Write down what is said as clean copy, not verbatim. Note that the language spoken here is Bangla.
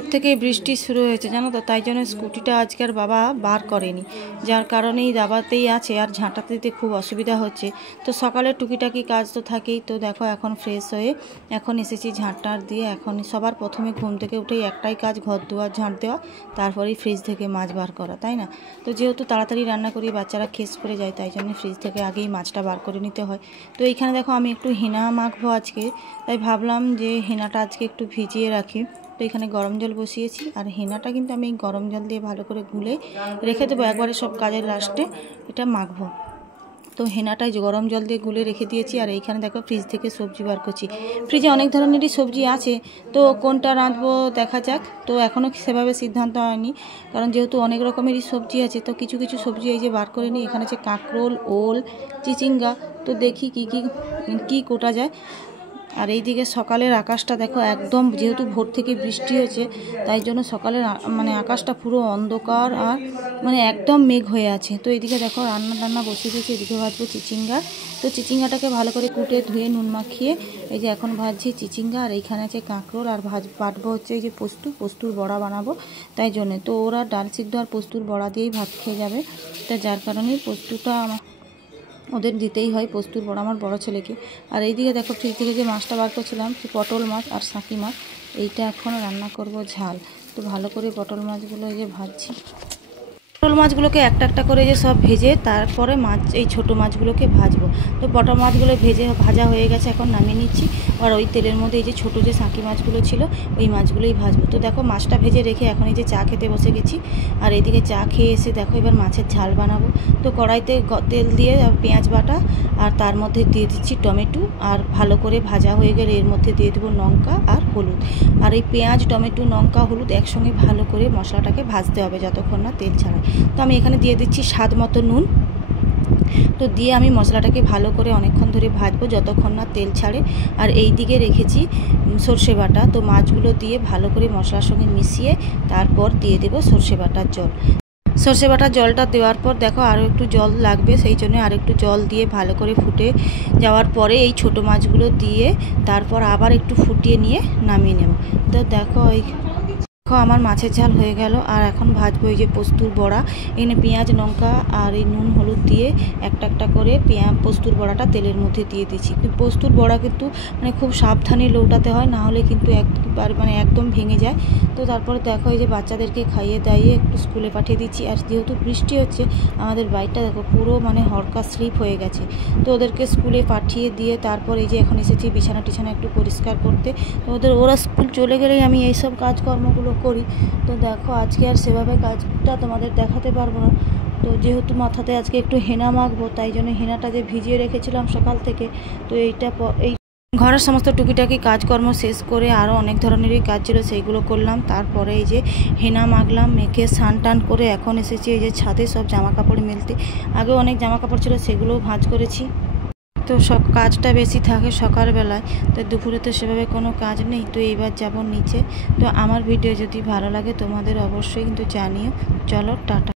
ভোর থেকেই বৃষ্টি শুরু হয়েছে জানো তো, তাই জন্য স্কুটিটা আজকে আর বাবা বার করেনি, যার কারণেই দাবাতেই আছে আর ঝাঁটাতে দিতে খুব অসুবিধা হচ্ছে। তো সকালে টুকিটাকি কাজ তো থাকেই। তো দেখো এখন ফ্রেশ হয়ে এখন এসেছি ঝাঁটার দিয়ে। এখন সবার প্রথমে ঘুম থেকে উঠেই একটাই কাজ, ঘর দুয়ার ঝাঁট দেওয়া, তারপরেই ফ্রিজ থেকে মাছ বার করা, তাই না? তো যেহেতু তাড়াতাড়ি রান্না করি, বাচ্চারা খেস করে যায়, তাই জন্য ফ্রিজ থেকে আগেই মাছটা বার করে নিতে হয়। তো এইখানে দেখো আমি একটু হেনা মাখবো আজকে, তাই ভাবলাম যে হেনাটা আজকে একটু ভিজিয়ে রাখি। তো এখানে গরম জল বসিয়েছি, আর হেনাটা কিন্তু আমি গরম জল দিয়ে ভালো করে গুলে রেখে দেবো, একবারে সব কাজের লাস্টে এটা মাখবো। তো হেনাটাই গরম জল দিয়ে গুলে রেখে দিয়েছি। আর এইখানে দেখো ফ্রিজ থেকে সবজি বার করছি। ফ্রিজে অনেক ধরনেরই সবজি আছে, তো কোনটা রাঁধবো দেখা যাক। তো এখনও সেভাবে সিদ্ধান্ত হয়নি, কারণ যেহেতু অনেক রকমেরই সবজি আছে। তো কিছু কিছু সবজি এই যে বার করে নিই। এখানে আছে কাঁকরোল, ওল, চিচিঙ্গা। তো দেখি কি কোটা যায়। আর এইদিকে সকালের আকাশটা দেখো একদম, যেহেতু ভোর থেকে বৃষ্টি হয়েছে, তাই জন্য সকালের আকাশটা পুরো অন্ধকার আর একদম মেঘ হয়ে আছে। তো এইদিকে দেখো রান্না বসিয়ে দিয়েছি। এদিকে ভাজবো চিচিঙ্গা। তো চিচিঙ্গাটাকে ভালো করে কুটে ধুয়ে নুন মাখিয়ে এই যে এখন ভাজছি চিচিঙ্গা। আর এইখানে আছে কাঁকরোল, আর বাটবো হচ্ছে এই যে পোস্তুর বড়া বানাবো, তাই জন্যে। তো ওরা ডাল সিদ্ধ আর পোস্তুর বড়া দিয়েই ভাত খেয়ে যাবে, তা যার কারণেই পোস্তুটা ওদের দিতেই হয়, পোস্তুর বড়া আমার বড় ছেলেকে। আর এইদিকে দেখো ফ্রিজ থেকে যে মাছটা বার করছিলাম, পটল মাছ আর সাঁকি মাছ, এইটা এখন রান্না করব ঝাল। তো ভালো করে পটল মাছগুলো এই যে ভাজছি। পটল মাছগুলোকে একটা একটা করে যে সব ভেজে তারপরে এই ছোটো মাছগুলোকে ভাজবো। তো পটল মাছগুলো ভাজা হয়ে গেছে, এখন নামিয়ে নিচ্ছি। আর ওই তেলের মধ্যে এই যে ছোটো যে সাঁকি মাছগুলো ছিল, ওই মাছগুলোই ভাজবো। তো দেখো মাছটা ভেজে রেখে এখন এই যে চা খেতে বসে গেছি। আর এইদিকে চা খেয়ে এসে দেখো এবার মাছের ঝাল বানাবো। তো কড়াইতে তেল দিয়ে পেঁয়াজ বাটা, আর তার মধ্যে দিয়ে দিচ্ছি টমেটো। আর ভালো করে ভাজা হয়ে গেলে এর মধ্যে দিয়ে দেবো লঙ্কা আর হলুদ। আর এই পেঁয়াজ, টমেটো, লঙ্কা, হলুদ একসঙ্গে ভালো করে মশলাটাকে ভাজতে হবে যতক্ষণ না তেল ছাড়ায়। তো আমি এখানে দিয়ে দিচ্ছি স্বাদ মতো নুন। তো দিয়ে আমি মশলাটাকে ভালো করে অনেকক্ষণ ধরে ভাজবো যতক্ষণ না তেল ছাড়ে। আর এই দিকে রেখেছি সর্ষে বাটা। তো মাছগুলো দিয়ে ভালো করে মশলার সঙ্গে মিশিয়ে তারপর দিয়ে দেবো সর্ষে বাটার জল। সর্ষে বাটার জলটা দেওয়ার পর দেখো আরও একটু জল লাগবে, সেই জন্য আর একটু জল দিয়ে ভালো করে ফুটে যাওয়ার পরে এই ছোটো মাছগুলো দিয়ে তারপর আবার একটু ফুটিয়ে নিয়ে নামিয়ে নেব। তো দেখো আমার মাছের ঝাল হয়ে গেল। আর এখন ভাজবো এই যে পোস্তুর বড়া। এখানে পেঁয়াজ, লঙ্কা আর এই নুন হলুদ দিয়ে একটা একটা করে পোস্তুর বড়াটা তেলের মধ্যে দিয়ে দিচ্ছি। পোস্তুর বড়া কিন্তু খুব সাবধানে লৌটাতে হয়, না হলে কিন্তু একদম ভেঙে যায়। তো তারপরে দেখো এই যে বাচ্চাদেরকে খাইয়ে দাইয়ে একটু স্কুলে পাঠিয়ে দিচ্ছি। আর যেহেতু বৃষ্টি হচ্ছে, আমাদের বাড়িটা দেখো পুরো হরকা স্লিপ হয়ে গেছে। তো ওদেরকে স্কুলে পাঠিয়ে দিয়ে তারপর এই যে এখন এসেছি বিছানা টিছানা একটু পরিষ্কার করতে। তো ওরা স্কুল চলে গেলেই আমি এইসব কাজকর্মগুলো করি। তো দেখো আজকে আর সেভাবে কাজটা তোমাদের দেখাতে পারবো না। তো যেহেতু মাথাতে আজকে একটু হেনা মাখবো, তাই জন্য হেনাটা যে ভিজিয়ে রেখেছিলাম সকাল থেকে, তো এই ঘরের সমস্ত টুকিটাকি কাজকর্ম শেষ করে আরও অনেক ধরনেরই কাজ ছিল, সেইগুলো করলাম। তারপরে এই যে হেনা মাখলাম, মেখে স্নান টান করে এখন এসেছি এই যে ছাদে সব জামা কাপড় মেলতে। আগেও অনেক জামা কাপড় ছিল, সেগুলোও ভাঁজ করেছি। তো সব কাজটা বেশি থাকে সকালবেলায়, তো দুপুরে তো সেভাবে কোনো কাজ নেই। তো এইবার যাব নিচে। তো আমার ভিডিও যদি ভালো লাগে তোমাদের অবশ্যই কিন্তু জানিও। চলো টাটা।